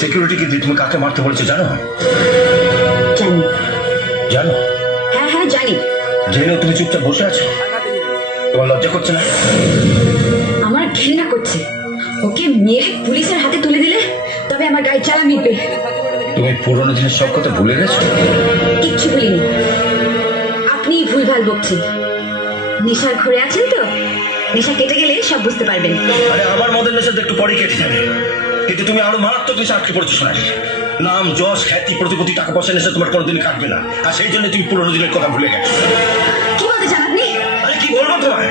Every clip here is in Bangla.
সিকিউরিটি কি তুমি কাকে মারতে বলেছো জানো? জানি। জানো? হ্যাঁ হ্যাঁ জানি। জেনেও তুমি চুপচাপ বসে আছো? তোমার লজ্জা করছে না? আমার ঘৃণা করছে। ওকে মেরে পুলিশের হাতে তুলে দিলে তবে আমার গায়ে জ্বালা মিটবে। তুমি পুরনো দিনের সব কথা ভুলে গেছো? কিচ্ছু ভুলিনি। আপনি ভুলভাল বকছেন। নেশার ঘরে আছেন তো? নেশা কেটে গেলে সব বুঝতে পারবেন। আরে আমার মদের নেশা একটু পরে কেটে যাবে, কিন্তু তুমি আরো মারাত্মক নেশা আটকে পড়ছো সোনালি। নাম, যশ, খ্যাতি, প্রতিপত্তি, টাকা পয়সা নেশা তোমার কোনোদিন কাটবে না, আর সেই জন্য তুমি পুরনো দিনের কথা ভুলে গেছো। কি বলতে চান আপনি? আরে কি বলবো তোমায়?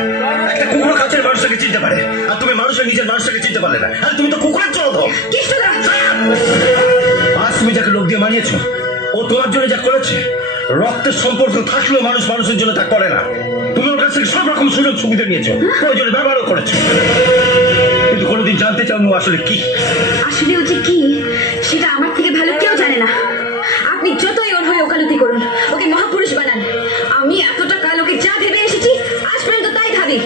একটা কুকুর কাছের মানুষটাকে চিনতে পারে, আর তুমি মানুষের নিজের মানুষটাকে চিনতে পারলে না। আরে তুমি তো কুকুরের চলো। আজ তুমি যাকে লোক দিয়ে মানিয়েছো, ও তোমার জন্য যা করেছে, রক্তের সম্পর্ক থাকলেও মানুষ মানুষের জন্য তা করে না। তুমি ওর কাছ থেকে সব রকম সুযোগ সুবিধা নিয়েছো, প্রয়োজনে ব্যবহারও করেছো, কিন্তু কোনোদিন জানতে চাও আসলে কি। আসলে ও যে কি সেটা আমার থেকে ভালো কেউ জানে না। আপনি যতই ওর হয়ে ওকালতি করুন, ওকে মহাপুরুষ বানান, আমি এতটা কাল ওকে যা ভেবে এসেছি আজ পর্যন্ত তাই ভাবি।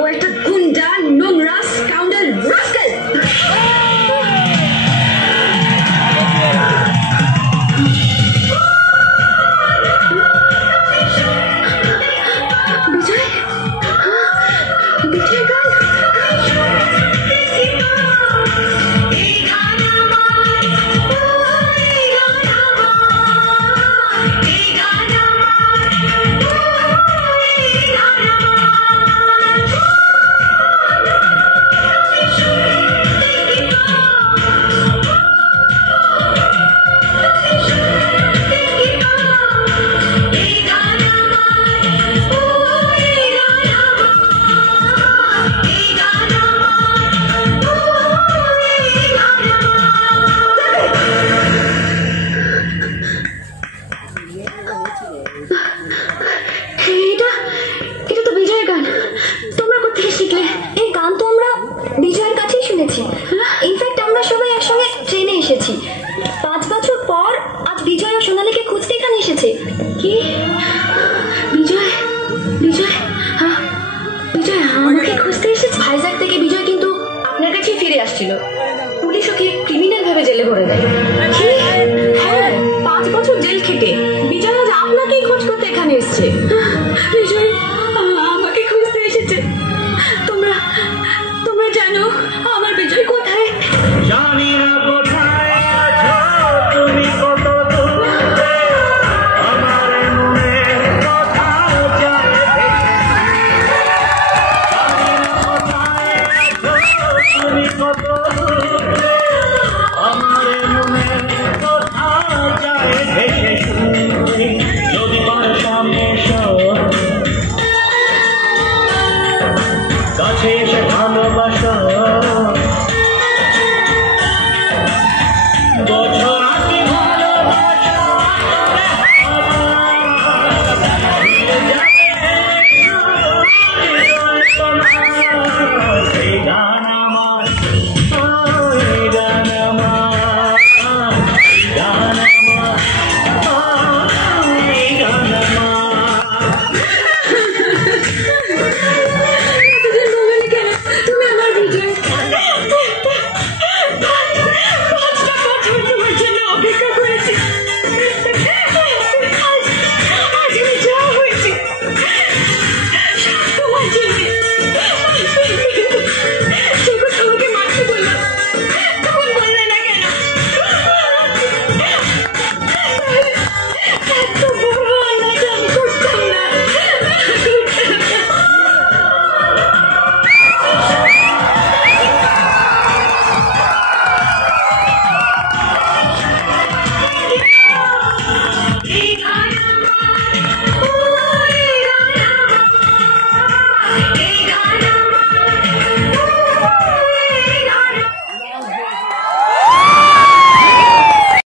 ও একটা গুন্ডা, নোংরা, স্কাউন্ডার, রাস্কেল। বিজয়, বিজয় গান। ইনফ্যাক্ট আমরা সবাই একসঙ্গে ট্রেনে এসেছি। 5 বছর পর আজ বিজয় ও সোনালীকে খুঁজতে এখানে এসেছে। কি বিজয়? বিজয় বিজয় আমাকে খুঁজতে এসেছে? ভাইজাগ থেকে বিজয় কিন্তু আপনার কাছে ফিরে আসছিল। পুলিশ ওকে ক্রিমিনাল ভাবে জেলে ভরে দেয়। হ্যাঁ, 5 বছর জেল খেটে বিজয় আজ আপনাকেই খোঁজ করতে এখানে এসেছে। বিজয় আমাকে খুঁজতে এসেছে। তোমরা তোমরা জানো আমার বিজয় কোথায়? জানি না কোথায় আছো তুমি, কত দূরে আমার মনে এসো, এসো।